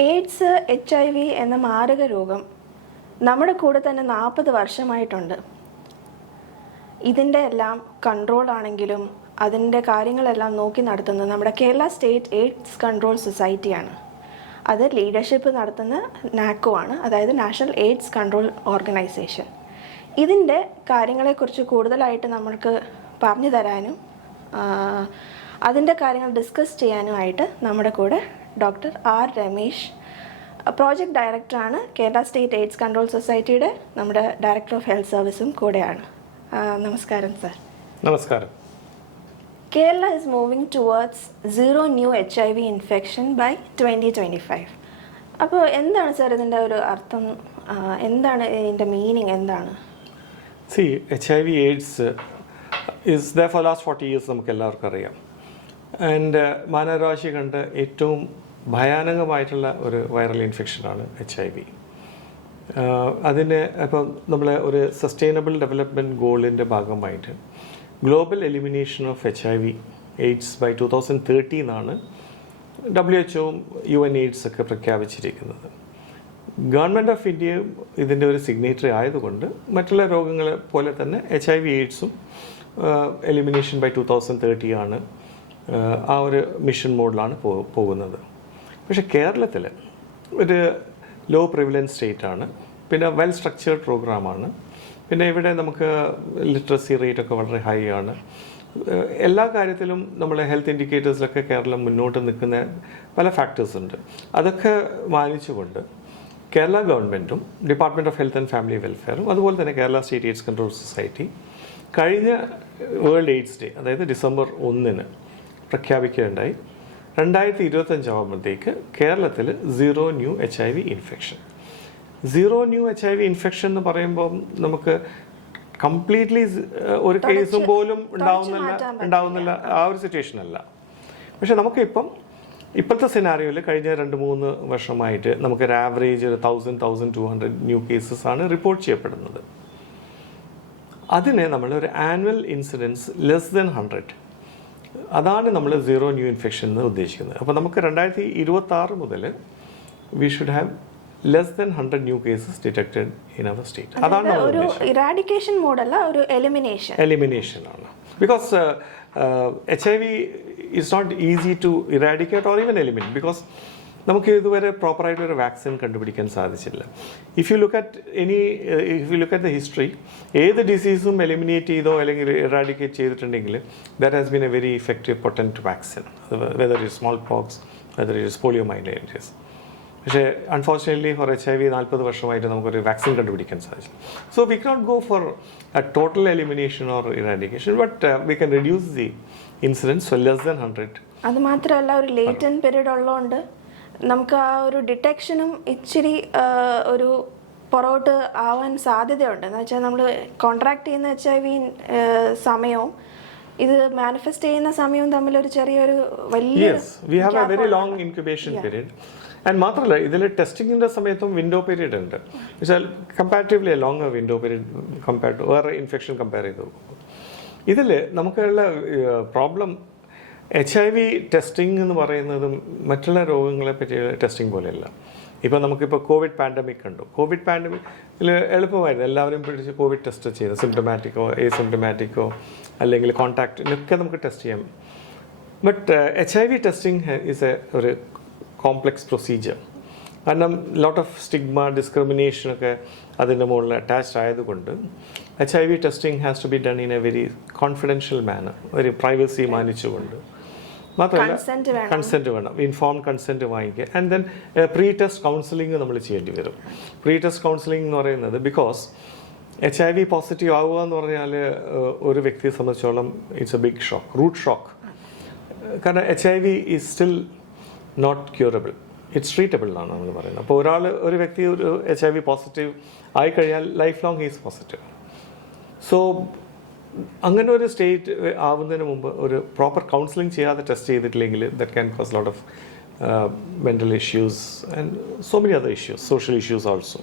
AIDS HIV എന്ന മാരക രോഗം നമ്മുടെ കൂടെ തന്നെ 40 വർഷമായിട്ടുണ്ട്. ഇതിൻ്റെ എല്ലാം കൺട്രോൾ ആണെങ്കിലും അതിൻ്റെ കാര്യങ്ങളെല്ലാം നോക്കി നടത്തുന്നത് നമ്മുടെ കേരള സ്റ്റേറ്റ് എയ്ഡ്സ് കൺട്രോൾ സൊസൈറ്റിയാണ്. അത് ലീഡർഷിപ്പ് നടത്തുന്ന നാക്കോ ആണ്, അതായത് നാഷണൽ എയ്ഡ്സ് കൺട്രോൾ ഓർഗനൈസേഷൻ. ഇതിൻ്റെ കാര്യങ്ങളെക്കുറിച്ച് കൂടുതലായിട്ട് നമ്മൾക്ക് പറഞ്ഞു തരാനും അതിൻ്റെ കാര്യങ്ങൾ ഡിസ്കസ് ചെയ്യാനുമായിട്ട് നമ്മുടെ കൂടെ ഡോക്ടർ ആർ രമേശ്, പ്രോജക്റ്റ് ഡയറക്ടറാണ്, കേരള സ്റ്റേറ്റ് എയ്ഡ്സ് കൺട്രോൾ സൊസൈറ്റിയുടെ നമ്മുടെ ഡയറക്ടർ ഓഫ് ഹെൽത്ത് സർവീസും കൂടെയാണ്. നമസ്കാരം സർ. നമസ്കാരം. Kerala is moving towards zero new HIV infection by 2025. അപ്പോൾ എന്താണ് സർ ഇതിൻ്റെ ഒരു അർത്ഥം? എന്താണ് ഇതിൻ്റെ മീനിങ്? എന്താണ്? HIV AIDS is there for last 40 years, നമുക്ക് എല്ലാവർക്കും അറിയാം. ആൻഡ് മാനവരാശി കണ്ട ഏറ്റവും ഭയാനകമായിട്ടുള്ള ഒരു വൈറൽ ഇൻഫെക്ഷനാണ് HIV. അതിന് ഇപ്പം നമ്മൾ ഒരു സസ്റ്റൈനബിൾ ഡെവലപ്മെൻറ്റ് ഗോളിൻ്റെ ഭാഗമായിട്ട് global elimination of HIV AIDS by 2030 എന്നാണ് WHO UNAIDS ഒക്കെ പ്രഖ്യാപിച്ചിരിക്കുന്നത്. ഗവൺമെൻറ് ഓഫ് ഇന്ത്യ ഇതിൻ്റെ ഒരു സിഗ്നേറ്ററി ആയതുകൊണ്ട് മറ്റുള്ള രോഗങ്ങളെ പോലെ തന്നെ HIV AIDS എലിമിനേഷൻ ബൈ 2030 ആണ് ആ ഒരു മിഷൻ മോഡിലാണ് പോകുന്നത്. പക്ഷേ കേരളത്തിൽ ഒരു ലോ പ്രിവിലൻസ് സ്റ്റേറ്റ് ആണ്, പിന്നെ വെൽ സ്ട്രക്ചേർഡ് പ്രോഗ്രാമാണ്, പിന്നെ ഇവിടെ നമുക്ക് ലിറ്ററസി റേറ്റ് ഒക്കെ വളരെ ഹൈ ആണ്. എല്ലാ കാര്യത്തിലും നമ്മൾ ഹെൽത്ത് ഇൻഡിക്കേറ്റേഴ്സിലൊക്കെ കേരളം മുന്നോട്ട് നിൽക്കുന്ന പല ഫാക്ടേഴ്സ് ഉണ്ട്. അതൊക്കെ മാനിച്ചുകൊണ്ട് കേരള ഗവൺമെൻറ്റും department of health and family വെൽഫെയറും അതുപോലെ തന്നെ Kerala state AIDS control society കഴിഞ്ഞ വേൾഡ് എയ്ഡ്സ് ഡേ, അതായത് ഡിസംബർ 1 പ്രഖ്യാപിക്കുകയുണ്ടായി 2025 ആകുമ്പോഴത്തേക്ക് കേരളത്തിൽ zero new HIV infection. Zero new HIV infection എന്ന് പറയുമ്പോൾ നമുക്ക് കംപ്ലീറ്റ്ലി ഒരു കേസും പോലും ഉണ്ടാവുന്നില്ല ആ ഒരു സിറ്റുവേഷൻ അല്ല. പക്ഷെ നമുക്കിപ്പം ഇപ്പോഴത്തെ സിനാരിയോയിൽ കഴിഞ്ഞ 2-3 വർഷമായിട്ട് നമുക്കൊരു ആവറേജ് 1,000-1,200 ന്യൂ കേസസ് ആണ് റിപ്പോർട്ട് ചെയ്യപ്പെടുന്നത്. അതിനെ നമ്മൾ ഒരു ആനുവൽ ഇൻസിഡൻസ് ലെസ് ദൻ 100, അതാണ് നമ്മൾ സീറോ ന്യൂ ഇൻഫെക്ഷൻ എന്ന് ഉദ്ദേശിക്കുന്നത്. അപ്പോൾ നമുക്ക് 2026 മുതൽ we should have less than 100 new cases detected in our state. അതാണ് ഒരു ഇറാഡിക്കേഷൻ മോഡല്ല, ഒരു എലിമിനേഷൻ ആണ്. Because HIV is not easy to eradicate or even eliminate, because നമുക്ക് ഇതുവരെ പ്രോപ്പറായിട്ടൊരു വാക്സിൻ കണ്ടുപിടിക്കാൻ സാധിച്ചില്ല. If you look at the history, ഏത് ഡിസീസും എലിമിനേറ്റ് ചെയ്തോ അല്ലെങ്കിൽ ഇറാഡിക്കേറ്റ് ചെയ്തിട്ടുണ്ടെങ്കിൽ that has been a very effective potent vaccine, whether it smallpox, whether it poliomyelitis. പക്ഷേ അൺഫോർച്ചുനേറ്റ്ലി ഫോർ HIV 40 വർഷമായിട്ട് നമുക്കൊരു വാക്സിൻ കണ്ടുപിടിക്കാൻ സാധിച്ചില്ല. So we cannot go for a total elimination or eradication, but we can reduce the incidence so less than 100. അത് മാത്രമല്ല, ഒരു latent period ഉള്ളതുകൊണ്ട് നമുക്ക് ആ ഒരു ഡിറ്റക്ഷനും ഇച്ചിരി ഒരു പുറകോട്ട് ആവാൻ സാധ്യതയുണ്ട്. എന്ന് വെച്ചാൽ നമ്മൾ കോൺട്രാക്ട് ചെയ്യുന്ന HIV സമയവും ഇത് മാനിഫെസ്റ്റ് ചെയ്യുന്ന സമയവും തമ്മിൽ ഒരു ചെറിയൊരു വലിയ ഇൻക്യുബേഷൻ പീരീഡ്. ആൻഡ് മാത്രമല്ല, ഇതിൽ ടെസ്റ്റിങ്ങിൻ്റെ സമയത്തും വിൻഡോ പീരീഡ് ഉണ്ട്. വെച്ചാൽ comparatively long window period compared to വേറെ ഇൻഫെക്ഷൻ കമ്പയർ ചെയ്ത് നോക്കുമ്പോൾ ഇതിൽ നമുക്കുള്ള പ്രോബ്ലം HIV ടെസ്റ്റിംഗ് എന്ന് പറയുന്നതും മറ്റുള്ള രോഗങ്ങളെ പറ്റിയ ടെസ്റ്റിംഗ് പോലെയല്ല. ഇപ്പോൾ നമുക്കിപ്പോൾ കോവിഡ് പാൻഡമിക് കണ്ടു. കോവിഡ് പാൻഡമിക്കിൽ എളുപ്പമായിരുന്നു, എല്ലാവരും പിടിച്ച് കോവിഡ് ടെസ്റ്റ് ചെയ്ത് സിംറ്റമാറ്റിക്കോ എസിംറ്റമാറ്റിക്കോ അല്ലെങ്കിൽ കോൺടാക്റ്റിനൊക്കെ നമുക്ക് ടെസ്റ്റ് ചെയ്യാം. ബട്ട് HIV ടെസ്റ്റിംഗ് ഈസ് ഒരു കോംപ്ലക്സ് പ്രൊസീജിയർ. കാരണം ലോട്ട് ഓഫ് സ്റ്റിഗ്മ, ഡിസ്ക്രിമിനേഷനൊക്കെ അതിൻ്റെ മുകളിൽ അറ്റാച്ച്ഡ് ആയതുകൊണ്ട് HIV testing has to be done in a very confidential manner, ഒരു പ്രൈവസി മാനിച്ചുകൊണ്ട്. മാത്രമല്ല കൺസെൻറ്റ് വേണം, ഇൻഫോംഡ് കൺസെൻറ്റ് വാങ്ങിക്കുക. And then pre test counselling നമ്മൾ ചെയ്യേണ്ടി വരും. പ്രീ ടെസ്റ്റ് കൗൺസിലിംഗ് എന്ന് പറയുന്നത് ബിക്കോസ് HIV പോസിറ്റീവ് ആവുക എന്ന് പറഞ്ഞാൽ ഒരു വ്യക്തിയെ സംബന്ധിച്ചോളം it's a big shock, root shock. കാരണം HIV is still not curable, it's treatable എന്നാണ് നമ്മൾ പറയുന്നത്. അപ്പോൾ ഒരു വ്യക്തി ഒരു HIV പോസിറ്റീവ് ആയിക്കഴിഞ്ഞാൽ life long is positive. So അങ്ങനെ ഒരു സ്റ്റേറ്റ് ആവുന്നതിന് മുമ്പ് ഒരു പ്രോപ്പർ കൗൺസിലിംഗ് ചെയ്യാതെ ടെസ്റ്റ് ചെയ്തിട്ടില്ലെങ്കിൽ that can cause lot of mental issues and so many other issues, social issues also.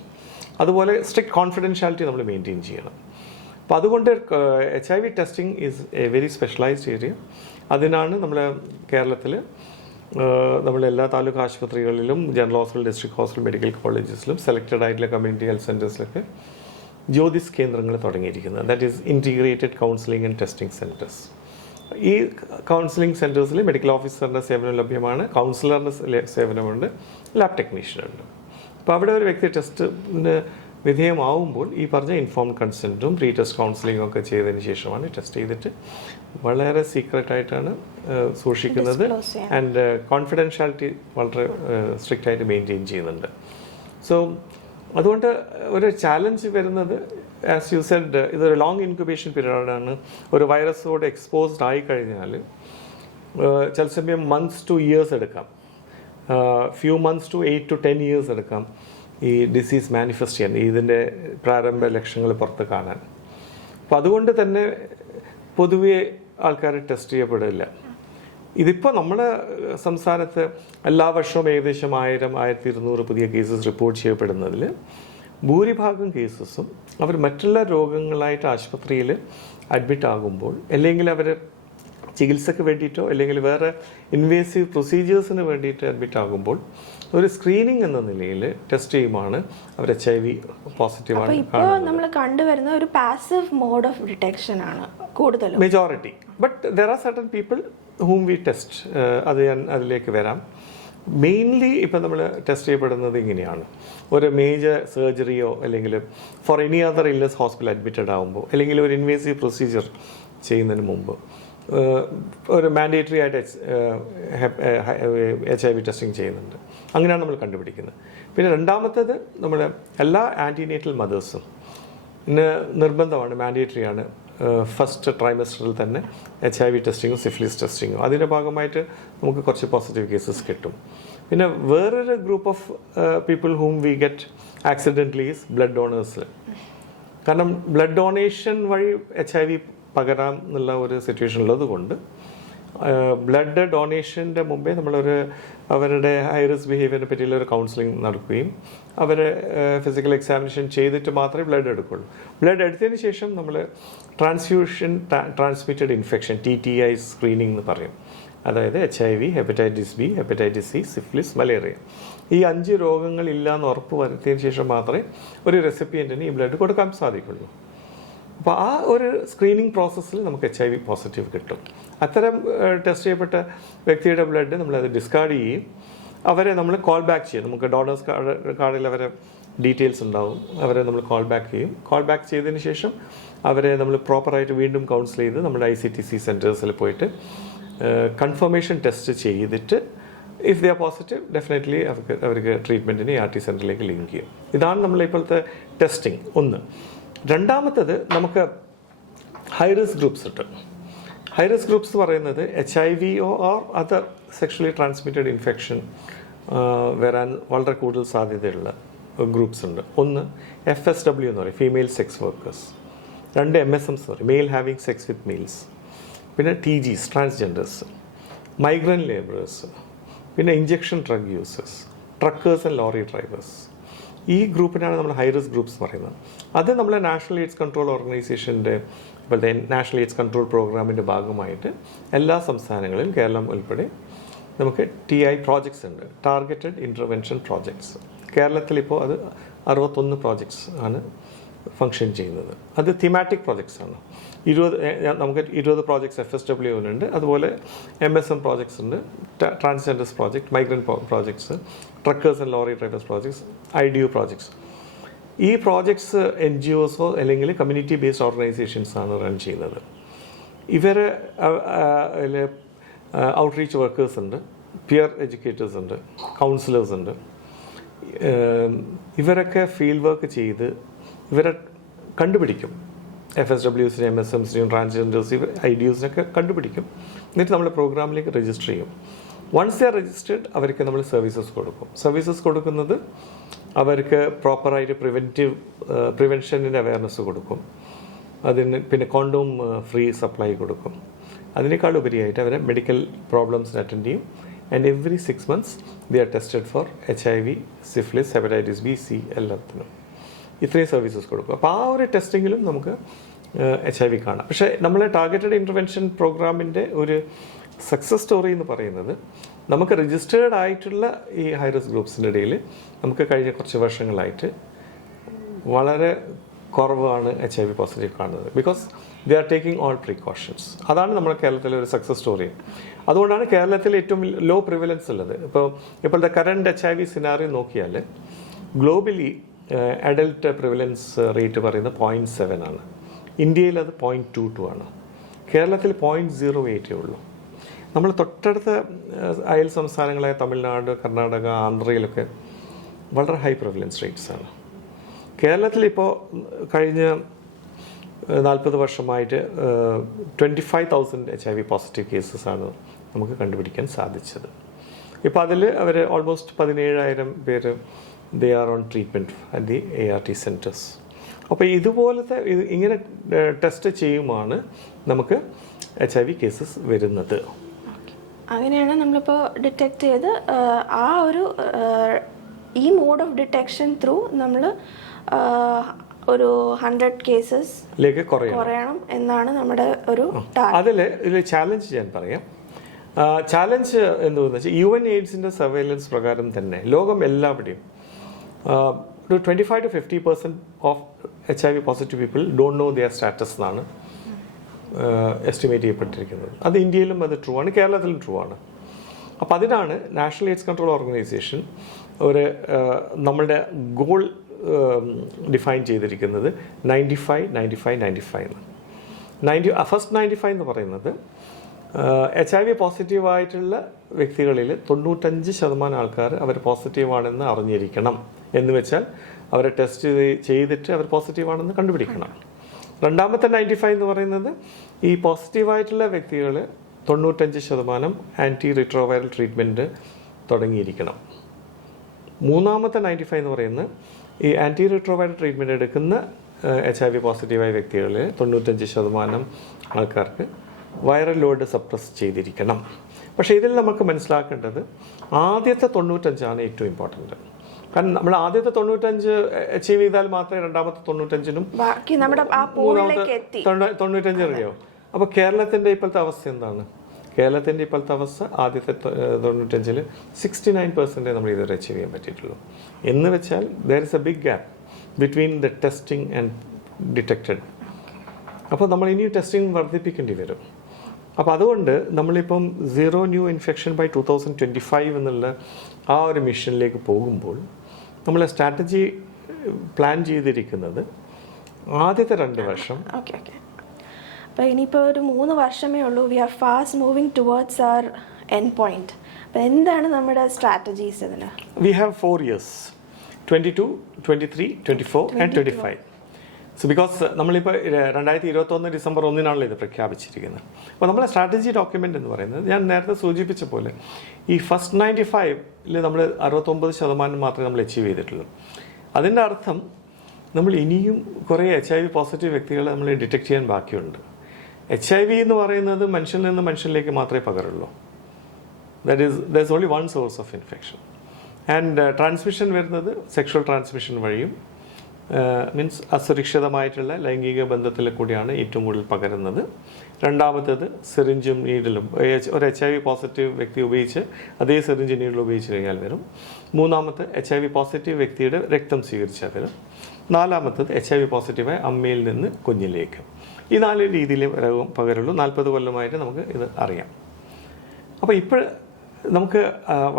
അതുപോലെ സ്ട്രിക്റ്റ് കോൺഫിഡൻഷ്യാലിറ്റി നമ്മൾ മെയിൻറ്റെയിൻ ചെയ്യണം. അപ്പോൾ അതുകൊണ്ട് HIV testing is A very specialised area. അതിനാണ് നമ്മൾ കേരളത്തിൽ നമ്മൾ എല്ലാ താലൂക്ക് ആശുപത്രികളിലും general hospital, district hospital, medical കോളേജസിലും സെലക്റ്റഡ് ആയിട്ടുള്ള കമ്മ്യൂണിറ്റി ഹെൽത്ത് സെൻറ്റേഴ്സിലൊക്കെ ജ്യോതിസ് കേന്ദ്രങ്ങൾ തുടങ്ങിയിരിക്കുന്നത്. That is integrated counselling and testing centres. ഈ കൗൺസിലിംഗ് സെൻറ്റേഴ്സിൽ മെഡിക്കൽ ഓഫീസറിൻ്റെ സേവനം ലഭ്യമാണ്, കൗൺസിലറിൻ്റെ സേവനമുണ്ട്, ലാബ് ടെക്നീഷ്യനുണ്ട്. അപ്പോൾ അവിടെ ഒരു വ്യക്തി ടെസ്റ്റിന് വിധേയമാവുമ്പോൾ ഈ പറഞ്ഞ ഇൻഫോംഡ് കൺസെൻറ്റും പ്രീ ടെസ്റ്റ് കൗൺസിലിംഗും ഒക്കെ ചെയ്തതിന് ശേഷമാണ് ടെസ്റ്റ് ചെയ്തിട്ട് വളരെ സീക്രട്ടായിട്ടാണ് സൂക്ഷിക്കുന്നത്. ആൻഡ് കോൺഫിഡൻഷ്യാലിറ്റി വളരെ സ്ട്രിക്റ്റ് ആയിട്ട് മെയിൻറ്റെയിൻ ചെയ്യുന്നുണ്ട്. സോ അതുകൊണ്ട് ഒരു ചാലഞ്ച് വരുന്നത്, ആസ് യു സെഡ്, ഇതൊരു ലോങ് ഇൻക്യുബേഷൻ പീരീഡാണ്. ഒരു വൈറസോട് എക്സ്പോസ്ഡ് ആയി കഴിഞ്ഞാൽ ചില സമയം മന്ത്സ് ടു ഇയേഴ്സ് എടുക്കാം, few months to 8 to 10 years എടുക്കാം ഈ ഡിസീസ് മാനിഫെസ്റ്റ് ചെയ്യാൻ, ഇതിൻ്റെ പ്രാരംഭ ലക്ഷണങ്ങൾ പുറത്ത് കാണാൻ. അപ്പം അതുകൊണ്ട് തന്നെ പൊതുവെ ആൾക്കാർ ടെസ്റ്റ് ചെയ്യപ്പെടില്ല. ഇതിപ്പോൾ നമ്മുടെ സംസ്ഥാനത്ത് എല്ലാ വർഷവും ഏകദേശം 1000-1200 പുതിയ കേസസ് റിപ്പോർട്ട് ചെയ്യപ്പെടുന്നതിൽ ഭൂരിഭാഗം കേസസും അവർ മറ്റുള്ള രോഗങ്ങളായിട്ട് ആശുപത്രിയിൽ അഡ്മിറ്റ് ആകുമ്പോൾ, അല്ലെങ്കിൽ അവർ ചികിത്സയ്ക്ക് വേണ്ടിയിട്ടോ അല്ലെങ്കിൽ വേറെ ഇൻവേസീവ് പ്രൊസീജിയേഴ്സിന് വേണ്ടിയിട്ട് അഡ്മിറ്റ് ആകുമ്പോൾ ഒരു സ്ക്രീനിങ് എന്ന നിലയിൽ ടെസ്റ്റ് ചെയ്യുമാണ് അവർ HIV പോസിറ്റീവാണ്. ഇപ്പോൾ നമ്മൾ കണ്ടുവരുന്ന ഒരു പാസീവ് മോഡ് ഓഫ് ഡിറ്റക്ഷൻ ആണ് കൂടുതലും majority. But there are certain people ഹൂം V test. അത് ഞാൻ അതിലേക്ക് വരാം. മെയിൻലി ഇപ്പം നമ്മൾ ടെസ്റ്റ് ചെയ്യപ്പെടുന്നത് ഇങ്ങനെയാണ്. ഒരു മേജർ സർജറിയോ അല്ലെങ്കിൽ for any other illness hospital admitted ആകുമ്പോൾ, അല്ലെങ്കിൽ ഒരു ഇൻവേസീവ് പ്രൊസീജിയർ ചെയ്യുന്നതിന് മുമ്പ് ഒരു മാൻഡേറ്ററി ആയിട്ട് HIV ടെസ്റ്റിംഗ് ചെയ്യുന്നുണ്ട്. അങ്ങനെയാണ് നമ്മൾ കണ്ടുപിടിക്കുന്നത്. പിന്നെ രണ്ടാമത്തേത്, നമ്മുടെ എല്ലാ ആൻറ്റിനേറ്റൽ മദേഴ്സും നിർബന്ധമാണ്, മാൻഡേറ്ററി ആണ്, ഫസ്റ്റ് ട്രൈമസ്റ്ററിൽ തന്നെ HIV ടെസ്റ്റിങ്ങും സിഫിലിസ് ടെസ്റ്റിങ്ങും. അതിൻ്റെ ഭാഗമായിട്ട് നമുക്ക് കുറച്ച് പോസിറ്റീവ് കേസസ് കിട്ടും. പിന്നെ വേറൊരു group of people ഹൂം we get accidentally is blood donors. കാരണം ബ്ലഡ് ഡൊണേഷൻ വഴി HIV പകരാം എന്നുള്ള ഒരു സിറ്റുവേഷൻ ഉള്ളത് കൊണ്ട് ബ്ലഡ് ഡൊണേഷൻ്റെ മുമ്പേ നമ്മളൊരു അവരുടെ ഹൈ റിസ്ക് ബിഹേവിയറിനെ പറ്റിയുള്ള ഒരു കൗൺസിലിംഗ് നടക്കുകയും അവരെ ഫിസിക്കൽ എക്സാമിനേഷൻ ചെയ്തിട്ട് മാത്രമേ ബ്ലഡ് എടുക്കുള്ളൂ. ബ്ലഡ് എടുത്തതിന് ശേഷം നമ്മൾ transfusion transmitted infection TTI screening എന്ന് പറയും. അതായത് HIV, hepatitis B, hepatitis C, syphilis, malaria, ഈ 5 രോഗങ്ങളില്ല എന്ന് ഉറപ്പ് വരുത്തിയതിന് ശേഷം മാത്രമേ ഒരു റെസിപ്പിയൻറ്റിന് ഈ ബ്ലഡ് കൊടുക്കാൻ സാധിക്കുള്ളൂ. അപ്പോൾ ആ ഒരു സ്ക്രീനിങ് പ്രോസസ്സിൽ നമുക്ക് HIV പോസിറ്റീവ് കിട്ടും. അത്തരം ടെസ്റ്റ് ചെയ്യപ്പെട്ട വ്യക്തിയുടെ ബ്ലഡ് നമ്മളത് ഡിസ്കാർഡ് ചെയ്യും, അവരെ നമ്മൾ കോൾ ബാക്ക് ചെയ്യും. നമുക്ക് ഡോണേഴ്സ് കാർഡിൽ അവരെ ഡീറ്റെയിൽസ് ഉണ്ടാവും, അവരെ നമ്മൾ കോൾ ബാക്ക് ചെയ്യും. കോൾ ബാക്ക് ചെയ്തതിന് ശേഷം അവരെ നമ്മൾ പ്രോപ്പറായിട്ട് വീണ്ടും കൗൺസിൽ ചെയ്ത് നമ്മുടെ ICTC സെൻറ്റേഴ്സിൽ പോയിട്ട് കൺഫർമേഷൻ ടെസ്റ്റ് ചെയ്തിട്ട് if they are positive definitely അവർക്ക് ട്രീറ്റ്മെൻറ്റിന് RT സെൻറ്ററിലേക്ക് ലിങ്ക് ചെയ്യും. ഇതാണ് നമ്മളെ ഇപ്പോഴത്തെ ടെസ്റ്റിംഗ് ഒന്ന്. രണ്ടാമത്തത്, നമുക്ക് ഹൈ റിസ്ക് ഗ്രൂപ്പ്സ് ഉണ്ട്. ഹൈ റിസ്ക് ഗ്രൂപ്പ്സ് പറയുന്നത് HIV or other sexually transmitted infection വരാൻ വളരെ കൂടുതൽ സാധ്യതയുള്ള ഗ്രൂപ്പ്സ് ഉണ്ട്. ഒന്ന് FSW എന്ന് പറയും, ഫീമെയിൽ സെക്സ് വർക്കേഴ്സ്. 2 MSMs പറയും, male having sex with males. പിന്നെ TGs, ട്രാൻസ്ജെൻഡേഴ്സ്, മൈഗ്രൻ്റ് ലേബറേഴ്സ്, പിന്നെ injection drug users, truckers and lorry drivers. ഈ ഗ്രൂപ്പിനാണ് നമ്മൾ ഹൈ റിസ്ക് ഗ്രൂപ്പ്സ് പറയുന്നത്. അത് നമ്മൾ നാഷണൽ എയ്ഡ്സ് കൺട്രോൾ ഓർഗനൈസേഷൻ്റെ ഇപ്പോഴത്തെ നാഷണൽ എയ്ഡ്സ് കൺട്രോൾ പ്രോഗ്രാമിൻ്റെ ഭാഗമായിട്ട് എല്ലാ സംസ്ഥാനങ്ങളിലും കേരളം ഉൾപ്പെടെ നമുക്ക് TI പ്രോജക്ട്സ് ഉണ്ട്, ടാർഗറ്റഡ് ഇൻ്റർവെൻഷൻ പ്രോജക്ട്സ്. കേരളത്തിലിപ്പോൾ അത് 61 പ്രോജക്ട്സ് ആണ് ഫങ്ഷൻ ചെയ്യുന്നത്. അത് തീമാറ്റിക് പ്രോജക്ട്സ് ആണ്. നമുക്ക് 20 പ്രോജക്ട്സ് FSW-നുണ്ട്, അതുപോലെ MSM പ്രോജക്ട്സ് ഉണ്ട്, transgenders project, migrant projects, truckers and lorry drivers projects, IDU projects. ഈ പ്രോജക്ട്സ് NGOസോ അല്ലെങ്കിൽ കമ്മ്യൂണിറ്റി ബേസ്ഡ് ഓർഗനൈസേഷൻസ് ആണ് റൺ ചെയ്യുന്നത്. ഇവർ ഔട്ട്റീച്ച് വർക്കേഴ്സ് ഉണ്ട്, പിയർ എഡ്യൂക്കേറ്റേഴ്സ് ഉണ്ട്, കൗൺസിലേഴ്സ് ഉണ്ട്. ഇവരൊക്കെ ഫീൽഡ് വർക്ക് ചെയ്ത് ഇവരെ കണ്ടുപിടിക്കും. FSWസിനെയും MSMസിനെയും ട്രാൻസ്ജെൻഡേഴ്സ് IDUസിനൊക്കെ കണ്ടുപിടിക്കും. എന്നിട്ട് നമ്മൾ പ്രോഗ്രാമിലേക്ക് രജിസ്റ്റർ ചെയ്യും. വൺസ് ദേ ആർ രജിസ്റ്റേർഡ് അവർക്ക് നമ്മൾ സർവീസസ് കൊടുക്കും. സർവീസസ് കൊടുക്കുന്നത് അവർക്ക് പ്രോപ്പറായിട്ട് പ്രിവെൻഷനിൻ്റെ അവയർനെസ് കൊടുക്കും. അതിന് പിന്നെ കോണ്ടോം ഫ്രീ സപ്ലൈ കൊടുക്കും. അതിനേക്കാൾ ഉപരിയായിട്ട് അവരെ മെഡിക്കൽ പ്രോബ്ലംസിന് അറ്റൻഡ് ചെയ്യും. And every 6 months they are tested for HIV, syphilis, hepatitis B, C എല്ലാത്തിനും ഇത്രയും സർവീസസ് കൊടുക്കും. അപ്പോൾ ആ ഒരു ടെസ്റ്റിങ്ങിലും നമുക്ക് HIV കാണാം. പക്ഷേ നമ്മൾ ടാർഗറ്റഡ് ഇൻ്റർവെൻഷൻ പ്രോഗ്രാമിൻ്റെ ഒരു സക്സസ് സ്റ്റോറി എന്ന് പറയുന്നത് നമുക്ക് രജിസ്റ്റേർഡ് ആയിട്ടുള്ള ഈ ഹൈ റിസ്ക് ഗ്രൂപ്പ്സിൻ്റെ ഇടയിൽ നമുക്ക് കഴിഞ്ഞ കുറച്ച് വർഷങ്ങളായിട്ട് വളരെ കുറവാണ് HIV പോസിറ്റീവ് കാണുന്നത്. Because they are taking all precautions. അതാണ് നമ്മുടെ കേരളത്തിലെ ഒരു സക്സസ് സ്റ്റോറി. അതുകൊണ്ടാണ് കേരളത്തിൽ ഏറ്റവും ലോ പ്രിവലൻസ് ഉള്ളത്. ഇപ്പോഴത്തെ കറണ്ട് HIV സിനാറിയോ നോക്കിയാൽ ഗ്ലോബലി അഡൽട്ട് പ്രിവലൻസ് റേറ്റ് പറയുന്നത് 0.7 ആണ്. ഇന്ത്യയിൽ അത് 0.22 ആണ്. കേരളത്തിൽ 0.08 ഉള്ളൂ. നമ്മൾ തൊട്ടടുത്ത അയൽ സംസ്ഥാനങ്ങളായ തമിഴ്നാട്, കർണാടക, ആന്ധ്രയിലൊക്കെ വളരെ ഹൈ പ്രിവലൻസ് റേറ്റ്സ് ആണ്. കേരളത്തിൽ ഇപ്പോൾ കഴിഞ്ഞ 40 വർഷമായിട്ട് 25,000 HIV പോസിറ്റീവ് കേസസ് ആണ് നമുക്ക് കണ്ടുപിടിക്കാൻ സാധിച്ചത്. ഇപ്പോൾ അതിൽ അവർ ഓൾമോസ്റ്റ് 17,000 പേര് they are on treatment at the ART centres. അപ്പോൾ ഇതുപോലത്തെ ഇങ്ങനെ ടെസ്റ്റ് ചെയ്യുമാണ് നമുക്ക് HIV കേസസ് വരുന്നത്. അങ്ങനെയാണ് നമ്മളിപ്പോൾ ഡിറ്റക്ട് ചെയ്ത് ആ ഒരു ഈ മോഡ് ഓഫ് ഡിറ്റക്ഷൻ ത്രൂ നമ്മൾ ഒരു 100 കേസസിലേക്ക് കുറയണം എന്നാണ് നമ്മുടെ ഒരു ഇതിൽ ചാലഞ്ച് ഞാൻ പറയാം. ചാലഞ്ച് എന്താണെന്ന് വെച്ചാൽ UNAIDSന്റെ സർവൈലൻസ് പ്രകാരം തന്നെ ലോകം എല്ലാവിടെയും ഒരു 25 to 50% of HIV positive people don't know their status എന്നാണ് എസ്റ്റിമേറ്റ് ചെയ്യപ്പെട്ടിരിക്കുന്നത്. അത് ഇന്ത്യയിലും അത് ട്രൂ ആണ്, കേരളത്തിലും ട്രൂ ആണ്. അപ്പോൾ അതിനാണ് നാഷണൽ എയ്ഡ്സ് കൺട്രോൾ ഓർഗനൈസേഷൻ ഒരു നമ്മളുടെ ഗോൾ ഡിഫൈൻ ചെയ്തിരിക്കുന്നത് 95-95-95 എന്ന്. ഫസ്റ്റ് 95 എന്ന് പറയുന്നത് HIV പോസിറ്റീവായിട്ടുള്ള വ്യക്തികളിൽ 95% ആൾക്കാർ അവർ പോസിറ്റീവാണെന്ന് അറിഞ്ഞിരിക്കണം. എന്ന് വെച്ചാൽ അവരെ ടെസ്റ്റ് ചെയ്തിട്ട് അവർ പോസിറ്റീവാണെന്ന് കണ്ടുപിടിക്കണം. രണ്ടാമത്തെ 95 എന്ന് പറയുന്നത് ഈ പോസിറ്റീവായിട്ടുള്ള വ്യക്തികൾ 95% ആൻറ്റി റിട്രോവൈറൽ ട്രീറ്റ്മെൻറ്റ് തുടങ്ങിയിരിക്കണം. മൂന്നാമത്തെ 95 എന്ന് പറയുന്നത് ഈ ആൻറ്റി റിട്രോവൈറൽ ട്രീറ്റ്മെൻറ്റ് എടുക്കുന്ന HIV പോസിറ്റീവായ വ്യക്തികളിൽ 95% ആൾക്കാർക്ക് വൈറൽ ലോഡ് സപ്രസ് ചെയ്തിരിക്കണം. പക്ഷേ ഇതിൽ നമുക്ക് മനസ്സിലാക്കേണ്ടത് ആദ്യത്തെ 95 ഏറ്റവും ഇമ്പോർട്ടൻറ്റ്. കാരണം നമ്മൾ ആദ്യത്തെ 95 അച്ചീവ് ചെയ്താൽ മാത്രമേ രണ്ടാമത്തെ 95നും 95 അറിയാവൂ. അപ്പോൾ കേരളത്തിൻ്റെ ഇപ്പോഴത്തെ അവസ്ഥ എന്താണ്? കേരളത്തിൻ്റെ ഇപ്പോഴത്തെ അവസ്ഥ ആദ്യത്തെ 95-ൽ 69% നമ്മൾ ഇതുവരെ അച്ചീവ് ചെയ്യാൻ പറ്റിയിട്ടുള്ളൂ. എന്ന് വെച്ചാൽ there is a big gap between the testing and detected. അപ്പോൾ നമ്മൾ ഇനി ടെസ്റ്റിംഗ് വർദ്ധിപ്പിക്കേണ്ടി വരും. അപ്പോൾ അതുകൊണ്ട് നമ്മളിപ്പം 0 ന്യൂ ഇൻഫെക്ഷൻ ബൈ 2025 എന്നുള്ള ആ ഒരു മിഷനിലേക്ക് പോകുമ്പോൾ നമ്മൾ സ്ട്രാറ്റജി പ്ലാൻ ചെയ്തിരിക്കുന്നത് ആദ്യത്തെ 2 വർഷം. അപ്പോൾ ഇനിയിപ്പോൾ ഒരു 3 വർഷമേ ഉള്ളൂ. We are fast moving towards our end point. അപ്പോൾ എന്താണ് നമ്മുടെ സ്ട്രാറ്റജീസ് ഇതിന്? We have 4 years, 22, 23, 24 and 25. So because നമ്മളിപ്പോൾ 2021 ഡിസംബർ 1 ഇത് പ്രഖ്യാപിച്ചിരിക്കുന്നത്. അപ്പോൾ നമ്മളെ സ്ട്രാറ്റജി ഡോക്യുമെൻ്റ് എന്ന് പറയുന്നത് ഞാൻ നേരത്തെ സൂചിപ്പിച്ച പോലെ ഈ ഫസ്റ്റ് 95-ൽ നമ്മൾ 69% മാത്രമേ നമ്മൾ അച്ചീവ് ചെയ്തിട്ടുള്ളൂ. അതിൻ്റെ അർത്ഥം നമ്മൾ ഇനിയും കുറേ HIV പോസിറ്റീവ് വ്യക്തികളെ നമ്മൾ ഡിറ്റക്ട് ചെയ്യാൻ ബാക്കിയുണ്ട്. HIV എന്ന് പറയുന്നത് മനുഷ്യനിൽ നിന്ന് മനുഷ്യനിലേക്ക് മാത്രമേ പകരുള്ളൂ. There is only one source of infection. And transmission വരുന്നത് സെക്ഷൽ ട്രാൻസ്മിഷൻ വഴിയും മീൻസ് അസുരക്ഷിതമായിട്ടുള്ള ലൈംഗിക ബന്ധത്തിൽ കൂടിയാണ് ഏറ്റവും കൂടുതൽ പകരുന്നത്. രണ്ടാമത്തേത് സിറിഞ്ചും നീഡിലും ഒരു HIV പോസിറ്റീവ് വ്യക്തി ഉപയോഗിച്ച് അതേ സിറിഞ്ച് നീഡിൽ ഉപയോഗിച്ച് കഴിഞ്ഞാൽ വരും. മൂന്നാമത്തെ HIV പോസിറ്റീവ് വ്യക്തിയുടെ രക്തം സ്വീകരിച്ചാൽ വരും. നാലാമത്തേത് HIV പോസിറ്റീവായ അമ്മയിൽ നിന്ന് കുഞ്ഞിലേക്ക്. ഈ 4 രീതിയിൽ രോഗം പകരുള്ളൂ. 40 കൊല്ലമായിട്ട് നമുക്ക് ഇത് അറിയാം. അപ്പോൾ ഇപ്പോൾ നമുക്ക്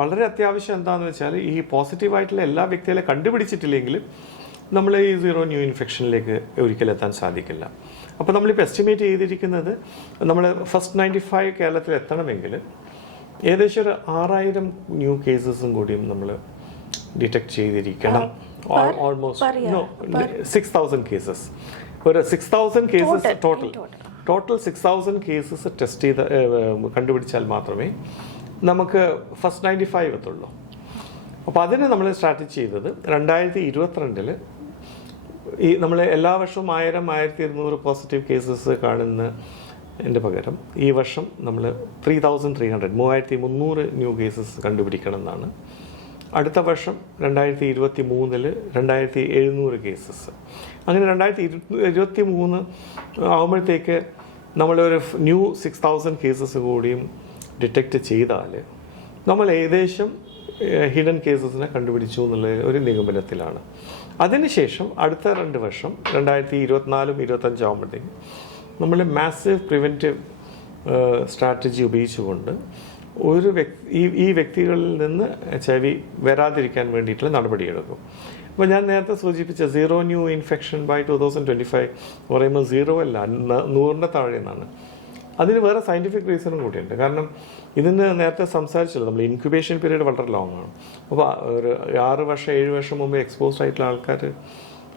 വളരെ അത്യാവശ്യം എന്താണെന്ന് വെച്ചാൽ ഈ പോസിറ്റീവായിട്ടുള്ള എല്ലാ വ്യക്തികളെ കണ്ടുപിടിച്ചിട്ടില്ലെങ്കിൽ നമ്മൾ ഈ 0 ന്യൂ ഇൻഫെക്ഷനിലേക്ക് ഒരിക്കലും എത്താൻ സാധിക്കില്ല. അപ്പോൾ നമ്മളിപ്പോൾ എസ്റ്റിമേറ്റ് ചെയ്തിരിക്കുന്നത് നമ്മൾ ഫസ്റ്റ് 95 കേരളത്തിൽ എത്തണമെങ്കിൽ ഏകദേശം ഒരു 6,000 ന്യൂ കേസസും കൂടിയും നമ്മൾ ഡിറ്റക്ട് ചെയ്തിരിക്കണം. Almost 6,000 cases. ഒരു 6,000 കേസസ് ടോട്ടൽ 6,000 കേസസ് ടെസ്റ്റ് ചെയ്ത് കണ്ടുപിടിച്ചാൽ മാത്രമേ നമുക്ക് ഫസ്റ്റ് 95 എത്തുള്ളൂ. അപ്പോൾ അതിന് നമ്മൾ സ്ട്രാറ്റജി ചെയ്തത് 2022-ൽ ഈ നമ്മൾ എല്ലാ വർഷവും 1,200 പോസിറ്റീവ് കേസസ് കാണുന്നതിൻ്റെ പകരം ഈ വർഷം നമ്മൾ 3,300 ന്യൂ കേസസ് കണ്ടുപിടിക്കണം എന്നാണ്. അടുത്ത വർഷം 2023-ൽ 2,700 കേസസ്. അങ്ങനെ 2023 ആകുമ്പോഴത്തേക്ക് നമ്മളൊരു ന്യൂ 6,000 കേസസ് കൂടിയും ഡിറ്റക്റ്റ് ചെയ്താൽ നമ്മൾ ഏകദേശം ഹിഡൻ കേസസിനെ കണ്ടുപിടിച്ചു എന്നുള്ള ഒരു നിഗമനത്തിലാണ്. അതിനുശേഷം അടുത്ത 2 വർഷം 2024-25 ആകുമ്പോഴത്തേക്കും നമ്മൾ മാസീവ് പ്രിവെൻറ്റീവ് സ്ട്രാറ്റജി ഉപയോഗിച്ചുകൊണ്ട് ഈ വ്യക്തികളിൽ നിന്ന് HIV വരാതിരിക്കാൻ വേണ്ടിയിട്ടുള്ള നടപടിയെടുക്കും. അപ്പോൾ ഞാൻ നേരത്തെ സൂചിപ്പിച്ച 0 ന്യൂ ഇൻഫെക്ഷൻ ബൈ 2025 പറയുമ്പോൾ 0 അല്ല, 100-ന്റെ താഴെ എന്നാണ്. അതിന് വേറെ സയൻറ്റിഫിക് റീസണും കൂടിയുണ്ട്. കാരണം ഇതിന് നേരത്തെ സംസാരിച്ചല്ലോ, നമ്മൾ ഇൻക്യുബേഷൻ പീരീഡ് വളരെ ലോങ് ആണ്. അപ്പോൾ ഒരു 6 വർഷം 7 വർഷം മുമ്പ് എക്സ്പോസ്ഡ് ആയിട്ടുള്ള ആൾക്കാർ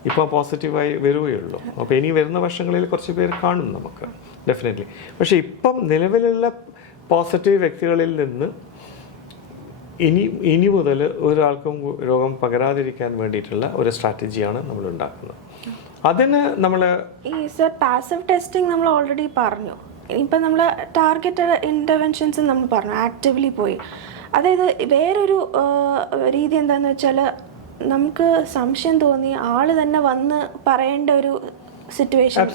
ഇപ്പോൾ പോസിറ്റീവായി വരികയുള്ളൂ. അപ്പോൾ ഇനി വരുന്ന വർഷങ്ങളിൽ കുറച്ച് പേര് കാണും നമുക്ക് ഡെഫിനറ്റ്ലി. പക്ഷേ ഇപ്പം നിലവിലുള്ള പോസിറ്റീവ് വ്യക്തികളിൽ നിന്ന് ഇനി മുതൽ ഒരാൾക്കും രോഗം പകരാതിരിക്കാൻ വേണ്ടിയിട്ടുള്ള ഒരു സ്ട്രാറ്റജിയാണ് നമ്മൾ ഉണ്ടാക്കുന്നത്. അതിന് നമ്മൾ പാസീവ് ടെസ്റ്റിംഗ് നമ്മൾ ഓൾറെഡി പറഞ്ഞു. ഇപ്പം നമ്മൾ ടാർഗറ്റഡ് ഇൻ്റർവെൻഷൻസ് നമ്മൾ പറഞ്ഞു, ആക്റ്റീവ്ലി പോയി. അതായത് വേറൊരു രീതി എന്താണെന്ന് വെച്ചാൽ, നമുക്ക് സംശയം തോന്നി ആള് തന്നെ വന്ന് പറയേണ്ട ഒരു സിറ്റുവേഷൻ.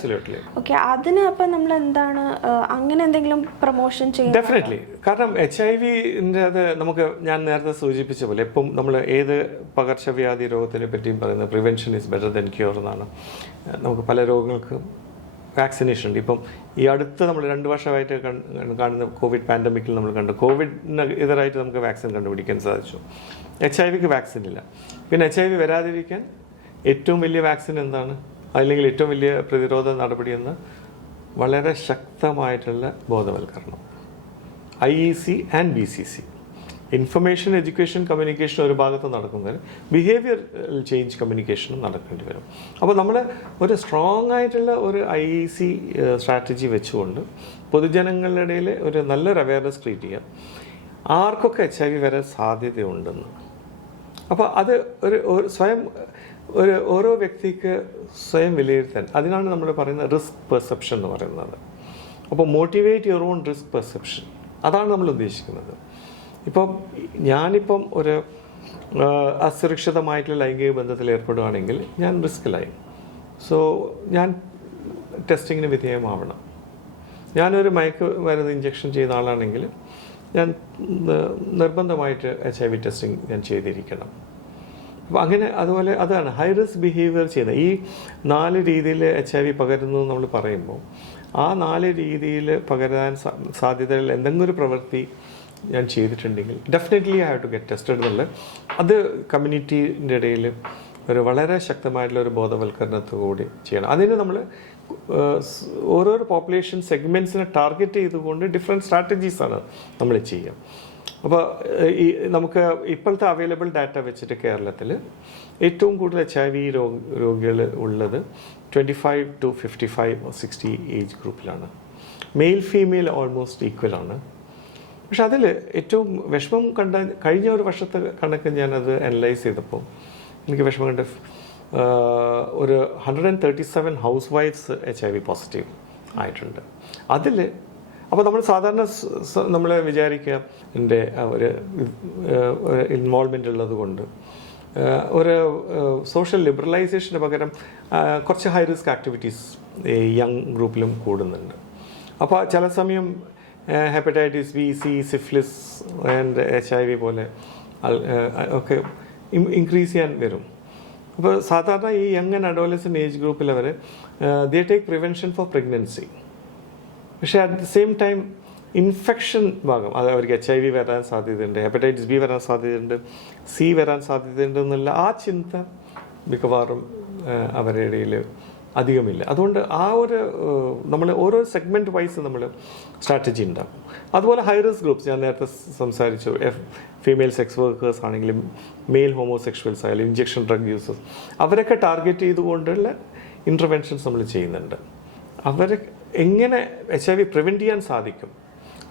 ഓക്കെ, അതിന് അപ്പം നമ്മൾ എന്താണ് അങ്ങനെ എന്തെങ്കിലും പ്രൊമോഷൻ ചെയ്യുന്നത്? ഡെഫിനറ്റ്ലി. കാരണം HIV-ൻ്റെ അത് നമുക്ക് ഞാൻ നേരത്തെ സൂചിപ്പിച്ച പോലെ ഇപ്പം നമ്മൾ ഏത് പകർച്ചവ്യാധി രോഗത്തിനെ പറ്റിയും പറയുന്നത് prevention is better than cure എന്നാണ്. നമുക്ക് പല രോഗങ്ങൾക്കും വാക്സിനേഷൻ ഉണ്ട്. ഇപ്പം ഈ അടുത്ത് നമ്മൾ 2 വർഷമായിട്ട് കാണുന്ന കോവിഡ് പാൻഡമിക്കിൽ നമ്മൾ കണ്ടു, കോവിഡിന് എതിരായിട്ട് നമുക്ക് വാക്സിൻ കണ്ടുപിടിക്കാൻ സാധിച്ചു. HIV-ക്ക് വാക്സിൻ ഇല്ല. പിന്നെ HIV വരാതിരിക്കാൻ ഏറ്റവും വലിയ വാക്സിൻ എന്താണ്, അല്ലെങ്കിൽ ഏറ്റവും വലിയ പ്രതിരോധ നടപടി എന്ന് വളരെ ശക്തമായിട്ടുള്ള ബോധവൽക്കരണം. IEC and BCC, information, education, communication ഒരു ഭാഗത്ത് നടക്കുന്നതിന് ബിഹേവിയർ ചേഞ്ച് കമ്മ്യൂണിക്കേഷനും നടക്കേണ്ടി വരും. അപ്പോൾ നമ്മൾ ഒരു സ്ട്രോങ് ആയിട്ടുള്ള ഒരു IEC സ്ട്രാറ്റജി വെച്ചുകൊണ്ട് പൊതുജനങ്ങളുടെ ഇടയിൽ ഒരു നല്ലൊരു അവയർനെസ് ക്രിയേറ്റ് ചെയ്യാം, ആർക്കൊക്കെ HIV വരാൻ സാധ്യതയുണ്ടെന്ന്. അപ്പോൾ അത് ഓരോ വ്യക്തിക്ക് സ്വയം വിലയിരുത്താൻ, അതിനാണ് നമ്മൾ പറയുന്നത് റിസ്ക് പെർസെപ്ഷൻ എന്ന് പറയുന്നത്. അപ്പോൾ motivate your own risk perception, അതാണ് നമ്മൾ ഉദ്ദേശിക്കുന്നത്. ഇപ്പം ഞാനിപ്പം ഒരു അസുരക്ഷിതമായിട്ടുള്ള ലൈംഗിക ബന്ധത്തിൽ ഏർപ്പെടുകയാണെങ്കിൽ ഞാൻ റിസ്കിലായി. സോ ഞാൻ ടെസ്റ്റിങ്ങിന് വിധേയമാവണം. ഞാനൊരു മയക്കുമരുന്ന് ഇഞ്ചക്ഷൻ ചെയ്യുന്ന ആളാണെങ്കിൽ ഞാൻ നിർബന്ധമായിട്ട് HIV ടെസ്റ്റിംഗ് ഞാൻ ചെയ്തിരിക്കണം. അപ്പോൾ അങ്ങനെ അതുപോലെ അതാണ് ഹൈ റിസ്ക് ബിഹേവിയർ ചെയ്യുന്നത്. ഈ 4 രീതിയിൽ HIV പകരുന്നു നമ്മൾ പറയുമ്പോൾ ആ 4 രീതിയിൽ പകരാൻ സാധ്യതയുള്ള എന്തെങ്കിലും ഒരു പ്രവൃത്തി ഞാൻ ചെയ്തിട്ടുണ്ടെങ്കിൽ definitely I have to get tested എന്നുള്ളത് അത് കമ്മ്യൂണിറ്റീൻ്റെ ഇടയിൽ ഒരു വളരെ ശക്തമായിട്ടുള്ള ഒരു ബോധവൽക്കരണത്തോടുകൂടി ചെയ്യണം. അതിന് നമ്മൾ ഓരോരോ പോപ്പുലേഷൻ സെഗ്മെൻറ്റ്സിനെ ടാർഗറ്റ് ചെയ്തുകൊണ്ട് ഡിഫറെൻറ്റ് സ്ട്രാറ്റജീസാണ് നമ്മൾ ചെയ്യുക. അപ്പോൾ ഈ നമുക്ക് ഇപ്പോഴത്തെ അവൈലബിൾ ഡാറ്റ വെച്ചിട്ട് കേരളത്തിൽ ഏറ്റവും കൂടുതൽ HIV രോഗികൾ ഉള്ളത് 25 to 55 or 60 ഏജ് ഗ്രൂപ്പിലാണ്. മെയിൽ ഫീമെയിൽ ഓൾമോസ്റ്റ് ഈക്വലാണ്. പക്ഷെ അതിൽ ഏറ്റവും വിഷമം കഴിഞ്ഞ ഒരു വർഷത്തെ കണക്ക് ഞാനത് അനലൈസ് ചെയ്തപ്പോൾ എനിക്ക് വിഷമം കണ്ട ഒരു 137 ഹൗസ് വൈഫ്സ് HIV പോസിറ്റീവ് ആയിട്ടുണ്ട്. അതിൽ അപ്പോൾ നമ്മൾ സാധാരണ നമ്മൾ വിചാരിക്കുക എൻ്റെ ഒരു ഇൻവോൾവ്മെൻ്റ് ഉള്ളത് കൊണ്ട് ഒരു സോഷ്യൽ ലിബറലൈസേഷന് പകരം കുറച്ച് ഹൈ റിസ്ക് ആക്ടിവിറ്റീസ് യങ് ഗ്രൂപ്പിലും കൂടുന്നുണ്ട്. അപ്പോൾ ചില സമയം hepatitis B, C, syphilis and HIV പോലെ ഒക്കെ ഇൻക്രീസ് ചെയ്യാൻ വരും. അപ്പോൾ സാധാരണ ഈ യങ് ആൻഡ് അഡോളസെൻ്റ് ഏജ് ഗ്രൂപ്പിൽ അവർ they take prevention for pregnancy. പക്ഷേ at the same time infection ഭാഗം അത് അവർക്ക് HIV വരാൻ സാധ്യതയുണ്ട്, ഹെപ്പറ്റൈറ്റിസ് B വരാൻ സാധ്യതയുണ്ട്, C വരാൻ സാധ്യതയുണ്ട് എന്നുള്ള ആ ചിന്ത മിക്കവാറും അവരുടെ ഇടയിൽ അധികമില്ല. അതുകൊണ്ട് ആ ഒരു നമ്മൾ ഓരോ സെഗ്മെൻറ്റ് വൈസ് നമ്മൾ സ്ട്രാറ്റജി ഉണ്ടാകും. അതുപോലെ ഹൈ റിസ്ക് ഗ്രൂപ്പ്സ് ഞാൻ നേരത്തെ സംസാരിച്ചു, ഫീമെയിൽ സെക്സ് വർക്കേഴ്സ് ആണെങ്കിലും മെയിൽ ഹോമോസെക്ഷൽസ് ആയാലും ഇഞ്ചക്ഷൻ ഡ്രഗ് യൂസേഴ്സ്, അവരൊക്കെ ടാർഗറ്റ് ചെയ്തുകൊണ്ടുള്ള ഇൻ്റർവെൻഷൻസ് നമ്മൾ ചെയ്യുന്നുണ്ട്. അവരെ എങ്ങനെ HIV പ്രിവെൻറ്റ് ചെയ്യാൻ സാധിക്കും,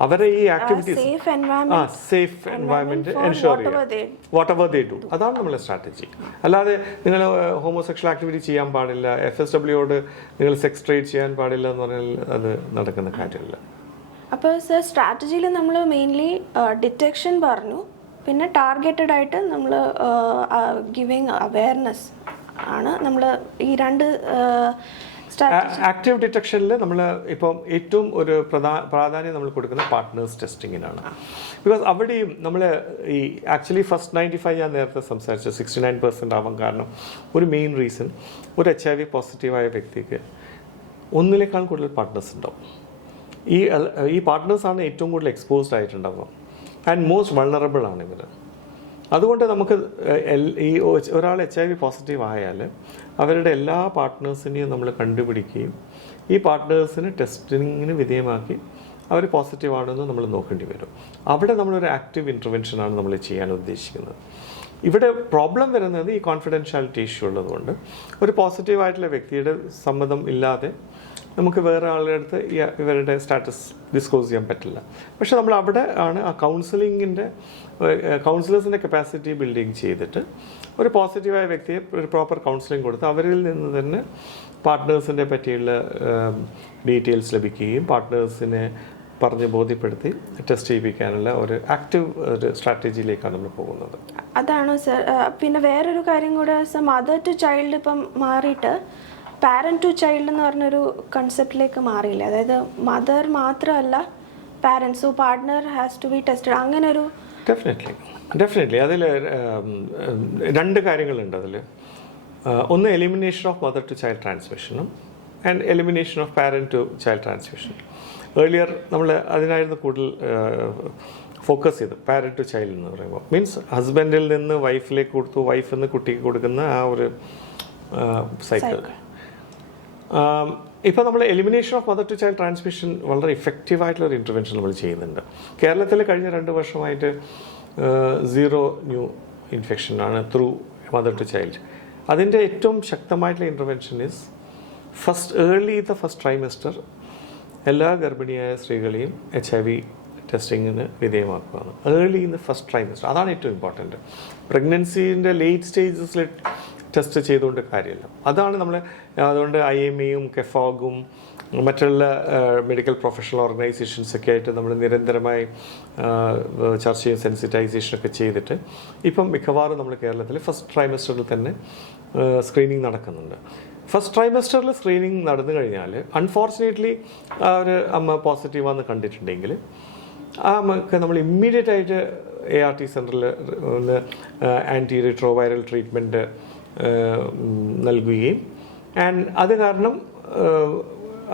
അവരെ ഈ ആക്ടിവിറ്റീസ് സേഫ് എൻവയൺമെന്റ് എൻഷുർ ചെയ്യുക, വാട്ട് എവർ ദേ ഡു, അതാണ് നമ്മുടെ സ്ട്രാറ്റജി. അല്ലാതെ നിങ്ങൾ ഹോമോസെക്ഷൽ ആക്ടിവിറ്റി ചെയ്യാൻ പാടില്ല, FSWയോട് നിങ്ങൾ സെക്സ് ട്രേഡ് ചെയ്യാൻ പാടില്ല എന്ന് പറഞ്ഞാൽ അത് നടക്കുന്ന കാര്യമല്ല. അപ്പോൾ സർ സ്ട്രാറ്റജിയിൽ നമ്മൾ മെയിൻലി ഡിറ്റക്ഷൻ പറഞ്ഞു, പിന്നെ ടാർഗറ്റഡ് ആയിട്ട് നമ്മൾ ഗിവിങ് അവെയർനെസ് ആണ് നമ്മൾ ഈ 2 ആക്റ്റീവ് ഡിറ്റക്ഷനിൽ നമ്മൾ ഇപ്പം ഏറ്റവും ഒരു പ്രാധാന്യം നമ്മൾ കൊടുക്കുന്ന പാർട്ട്നേഴ്സ് ടെസ്റ്റിങ്ങിനാണ്. ബിക്കോസ് അവിടെയും നമ്മൾ ഈ ആക്ച്വലി ഫസ്റ്റ് 95 ഞാൻ നേരത്തെ സംസാരിച്ച 69% ആവാൻ കാരണം ഒരു മെയിൻ റീസൺ ഒരു HIV പോസിറ്റീവായ വ്യക്തിക്ക് ഒന്നിനേക്കാൾ കൂടുതൽ പാർട്ട്നേഴ്സ് ഉണ്ടാവും. ഈ പാർട്ട്നേഴ്സാണ് ഏറ്റവും കൂടുതൽ എക്സ്പോസ്ഡ് ആയിട്ടുണ്ടാവുക ആൻഡ് മോസ്റ്റ് വൾണറബിൾ ആണ് ഇവർ. അതുകൊണ്ട് നമുക്ക് ഈ ഒരാൾ HIV പോസിറ്റീവ് ആയാൽ അവരുടെ എല്ലാ പാർട്ട്നേഴ്സിനെയും നമ്മൾ കണ്ടുപിടിക്കുകയും ഈ പാർട്ട്നേഴ്സിന് ടെസ്റ്റിങ്ങിന് വിധേയമാക്കി അവർ പോസിറ്റീവ് ആണെന്ന് നമ്മൾ നോക്കേണ്ടി വരും. അവിടെ നമ്മളൊരു ആക്റ്റീവ് ഇൻ്റർവെൻഷനാണ് നമ്മൾ ചെയ്യാൻ ഉദ്ദേശിക്കുന്നത്. ഇവിടെ പ്രോബ്ലം വരുന്നത് ഈ കോൺഫിഡൻഷ്യാലിറ്റി ഇഷ്യൂ ഉള്ളതുകൊണ്ട് ഒരു പോസിറ്റീവായിട്ടുള്ള വ്യക്തിയുടെ സമ്മതം ഇല്ലാതെ നമുക്ക് വേറെ ആളുടെ അടുത്ത് ഇവരുടെ സ്റ്റാറ്റസ് ഡിസ്ക്ലോസ് ചെയ്യാൻ പറ്റില്ല. പക്ഷെ നമ്മൾ അവിടെ ആണ് ആ കൗൺസിലേഴ്സിൻ്റെ കപ്പാസിറ്റി ബിൽഡിങ് ചെയ്തിട്ട് ഒരു പോസിറ്റീവായ വ്യക്തിയെ ഒരു പ്രോപ്പർ കൗൺസിലിംഗ് കൊടുത്ത് അവരിൽ നിന്ന് തന്നെ പാർട്ട്നേഴ്സിൻ്റെ പറ്റിയുള്ള ഡീറ്റെയിൽസ് ലഭിക്കുകയും പാർട്ട്നേഴ്സിനെ പറഞ്ഞ് ബോധ്യപ്പെടുത്തി ടെസ്റ്റ് ചെയ്യിപ്പിക്കാനുള്ള ഒരു ആക്റ്റീവ് ഒരു സ്ട്രാറ്റജിയിലേക്കാണ് നമ്മൾ പോകുന്നത്. അതാണോ സർ? പിന്നെ വേറൊരു കാര്യം കൂടെ സർ, മദർ ടു ചൈൽഡ് ഇപ്പം മാറിയിട്ട് പാരന്റ് ടു ചൈൽഡ് എന്ന് പറഞ്ഞൊരു കൺസെപ്റ്റിലേക്ക് മാറിയില്ല. അതായത് മദർ മാത്രമല്ല parents, partner has to be tested, അങ്ങനെ ഒരു ഡെഫിനറ്റ്ലി അതിൽ രണ്ട് കാര്യങ്ങളുണ്ട്. അതിൽ ഒന്ന് elimination of mother to child ട്രാൻസ്മിഷനും and elimination of parent to child ട്രാൻസ്മിഷനും. ഏർലിയർ നമ്മൾ അതിനായിരുന്നു കൂടുതൽ ഫോക്കസ് ചെയ്ത് പാരന്റ് ടു ചൈൽഡ് എന്ന് പറയുമ്പോൾ മീൻസ് ഹസ്ബൻഡിൽ നിന്ന് വൈഫിലേക്ക് കൊടുത്തു, വൈഫിൽ നിന്ന് കുട്ടിക്ക് കൊടുക്കുന്ന ആ ഒരു സൈക്കിൾ. ഇപ്പോൾ നമ്മൾ elimination of mother to child transmission വളരെ ഇഫക്റ്റീവായിട്ടുള്ള ഒരു ഇൻ്റർവെൻഷൻ നമ്മൾ ചെയ്യുന്നുണ്ട്. കേരളത്തിൽ കഴിഞ്ഞ 2 വർഷമായിട്ട് 0 ന്യൂ ഇൻഫെക്ഷനാണ് ത്രൂ മദർ ടു ചൈൽഡ്. അതിൻ്റെ ഏറ്റവും ശക്തമായിട്ടുള്ള ഇൻ്റർവെൻഷൻ ഈസ് ഫസ്റ്റ് ട്രൈമസ്റ്റർ എല്ലാ ഗർഭിണിയായ സ്ത്രീകളെയും HIV ടെസ്റ്റിങ്ങിന് വിധേയമാക്കുകയാണ്. Early in the first trimester, അതാണ് ഏറ്റവും ഇമ്പോർട്ടൻറ്റ്. പ്രഗ്നൻസീൻ്റെ ലേറ്റ് സ്റ്റേജസിൽ ടെസ്റ്റ് ചെയ്തുകൊണ്ട് കാര്യമില്ല. അതാണ് നമ്മൾ അതുകൊണ്ട് IMEയും കെഫോഗും മറ്റുള്ള മെഡിക്കൽ പ്രൊഫഷണൽ ഓർഗനൈസേഷൻസൊക്കെ ആയിട്ട് നമ്മൾ നിരന്തരമായി ചർച്ചയും സെൻസിറ്റൈസേഷനൊക്കെ ചെയ്തിട്ട് ഇപ്പം മിക്കവാറും നമ്മൾ കേരളത്തിൽ ഫസ്റ്റ് ട്രൈമസ്റ്ററിൽ തന്നെ സ്ക്രീനിങ് നടക്കുന്നുണ്ട്. ഫസ്റ്റ് ട്രൈമസ്റ്ററിൽ സ്ക്രീനിങ് നടന്നു കഴിഞ്ഞാൽ അൺഫോർച്ചുനേറ്റ്ലി ഒരു അമ്മ പോസിറ്റീവാന്ന് കണ്ടിട്ടുണ്ടെങ്കിൽ ആ അമ്മക്ക് നമ്മൾ ഇമ്മീഡിയറ്റ് ആയിട്ട് ART സെൻറ്ററിൽ ഒന്ന് ആൻറ്റി റിട്രോവൈറൽ ട്രീറ്റ്മെൻറ്റ് നൽകുകയും ആൻഡ് അത് കാരണം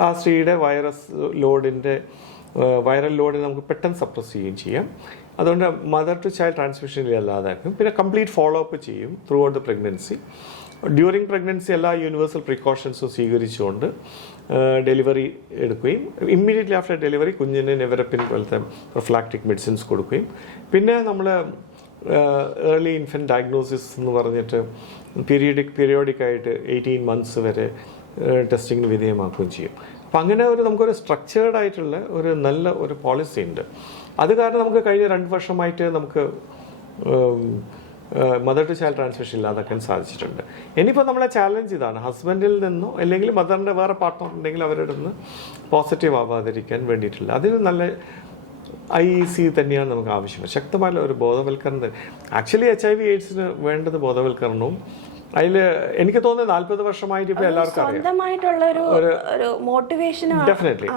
ആ സ്ത്രീയുടെ വൈറൽ ലോഡിനെ നമുക്ക് പെട്ടെന്ന് സപ്രസ് ചെയ്യുകയും ചെയ്യാം. അതുകൊണ്ട് മദർ ടു ചൈൽഡ് ട്രാൻസ്മിഷനിൽ അല്ലാതാക്കും. പിന്നെ കംപ്ലീറ്റ് ഫോളോ അപ്പ് ചെയ്യും through out the pregnancy. During pregnancy എല്ലാ യൂണിവേഴ്സൽ പ്രിക്കോഷൻസും സ്വീകരിച്ചുകൊണ്ട് ഡെലിവറി എടുക്കുകയും ഇമ്മീഡിയറ്റ്ലി ആഫ്റ്റർ ഡെലിവറി കുഞ്ഞിന് നെവറപ്പിൻ പോലത്തെ പ്രൊഫ്ലാക്റ്റിക് മെഡിസിൻസ് കൊടുക്കുകയും പിന്നെ നമ്മൾ ഏർലി ഇൻഫൻറ്റ് ഡയഗ്നോസിസ് എന്ന് പറഞ്ഞിട്ട് പീരിയോഡിക്കായിട്ട് 18 months വരെ ടെസ്റ്റിങ്ങിന് വിധേയമാക്കുകയും ചെയ്യും. അപ്പം അങ്ങനെ നമുക്കൊരു സ്ട്രക്ചേർഡ് ആയിട്ടുള്ള ഒരു നല്ല ഒരു പോളിസി ഉണ്ട്. അത് കാരണം നമുക്ക് കഴിഞ്ഞ 2 വർഷമായിട്ട് നമുക്ക് മദർ ടു ചൈൽഡ് ട്രാൻസ്മിഷൻ ഇല്ലാതാക്കാൻ സാധിച്ചിട്ടുണ്ട്. ഇനിയിപ്പോൾ നമ്മളെ ചാലഞ്ച് ഇതാണ്, ഹസ്ബൻഡിൽ നിന്നോ അല്ലെങ്കിൽ മദറിൻ്റെ വേറെ പാർട്ട്ണർ ഉണ്ടെങ്കിൽ അവരുടെ നിന്ന് പോസിറ്റീവ് ആവാതിരിക്കാൻ വേണ്ടിയിട്ടില്ല. അതിന് നല്ല IEC തന്നെയാണ് നമുക്ക് ആവശ്യം. ശക്തമായ ഒരു ബോധവൽക്കരണം. ആക്ച്വലി HIV AIDS വേണ്ടത് ബോധവൽക്കരണവും അതിൽ എനിക്ക് തോന്നുന്നത് 40 വർഷമായിട്ട് ഇപ്പോൾ എല്ലാവർക്കും അറിയാം. ഡെഫിനറ്റ്ലി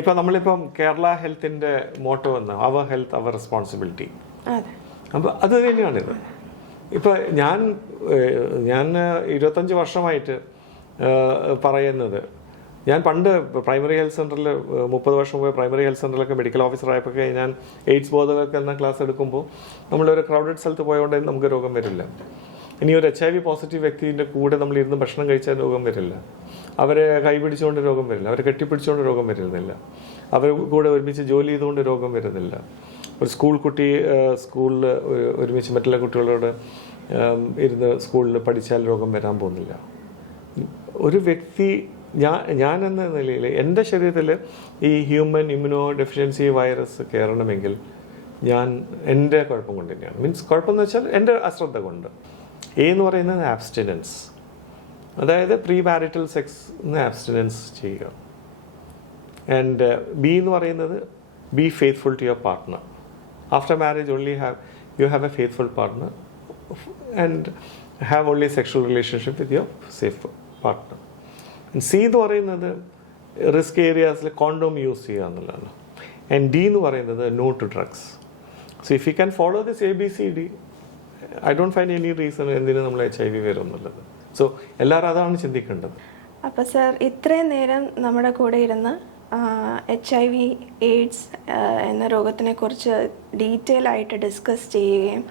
ഇപ്പം നമ്മളിപ്പം കേരള ഹെൽത്തിൻ്റെ മോട്ടോ വന്ന് അവർ ഹെൽത്ത് അവർ റെസ്പോൺസിബിലിറ്റി. അപ്പോൾ അത് തന്നെയാണിത്. ഇപ്പം ഞാൻ 25 വർഷമായിട്ട് പറയുന്നത്, ഞാൻ പണ്ട് പ്രൈമറി ഹെൽത്ത് സെൻ്ററിൽ 30 വർഷം മുമ്പ് പ്രൈമറി ഹെൽത്ത് സെൻ്ററിലൊക്കെ മെഡിക്കൽ ഓഫീസറായപ്പോൾ ഞാൻ എയ്ഡ്സ് ബോധവൽക്കരണ ക്ലാസ് എടുക്കുമ്പോൾ നമ്മളൊരു ക്രൗഡഡ് സ്ഥലത്ത് പോയതുകൊണ്ട് നമുക്ക് രോഗം വരില്ല. ഇനി ഒരു HIV പോസിറ്റീവ് വ്യക്തിൻ്റെ കൂടെ നമ്മളിരുന്ന് ഭക്ഷണം കഴിച്ചാൽ രോഗം വരില്ല, അവരെ കൈപിടിച്ചുകൊണ്ട് രോഗം വരില്ല, അവരെ കെട്ടിപ്പിടിച്ചുകൊണ്ട് രോഗം വരുന്നില്ല, അവർ കൂടെ ഒരുമിച്ച് ജോലി ചെയ്തുകൊണ്ട് രോഗം വരുന്നില്ല. ഒരു സ്കൂൾ കുട്ടി സ്കൂളിൽ ഒരുമിച്ച് മറ്റുള്ള കുട്ടികളോട് ഇരുന്ന് സ്കൂളിൽ പഠിച്ചാൽ രോഗം വരാൻ പോകുന്നില്ല. ഒരു വ്യക്തി ഞാൻ എന്ന നിലയിൽ എൻ്റെ ശരീരത്തിൽ ഈ ഹ്യൂമൻ ഇമ്മ്യൂണോ ഡെഫിഷ്യൻസി വൈറസ് കയറണമെങ്കിൽ ഞാൻ എൻ്റെ കുഴപ്പം കൊണ്ട് തന്നെയാണ്. മീൻസ് കുഴപ്പമെന്ന് വെച്ചാൽ എൻ്റെ അശ്രദ്ധ കൊണ്ട്. എന്ന് പറയുന്നത് ആബ്സ്റ്റിനൻസ്, അതായത് പ്രീ മാരിറ്റൽ സെക്സ് ആബ്സ്റ്റിനൻസ് ചെയ്യുക. ആൻഡ് ബി എന്ന് പറയുന്നത് be faithful to your partner. After marriage only you have a faithful partner and have only sexual relationship with your safe partner. C എന്ന് പറയുന്നത് റിസ്ക് ഏരിയാസിൽ കോണ്ടോം യൂസ് ചെയ്യുക എന്നുള്ളതാണ്. And D എന്ന് പറയുന്നത് no to drugs. So if you can follow this ABCD, I don't find any reason എന്തിനു നമ്മൾ HIV വരും എന്നുള്ളത്. സോ എല്ലാവരും അതാണ് ചിന്തിക്കേണ്ടത്. അപ്പോൾ സർ, ഇത്രയും നേരം നമ്മുടെ കൂടെ ഇരുന്ന് HIV AIDS എന്ന രോഗത്തിനെക്കുറിച്ച് ഡീറ്റെയിൽ ആയിട്ട് ഡിസ്കസ് ചെയ്യുകയും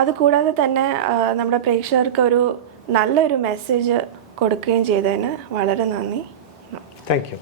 അതുകൂടാതെ തന്നെ നമ്മുടെ പ്രേക്ഷകർക്ക് ഒരു നല്ലൊരു മെസ്സേജ് കൊടുക്കുകയും ചെയ്തതിന് വളരെ നന്ദി. Thank you.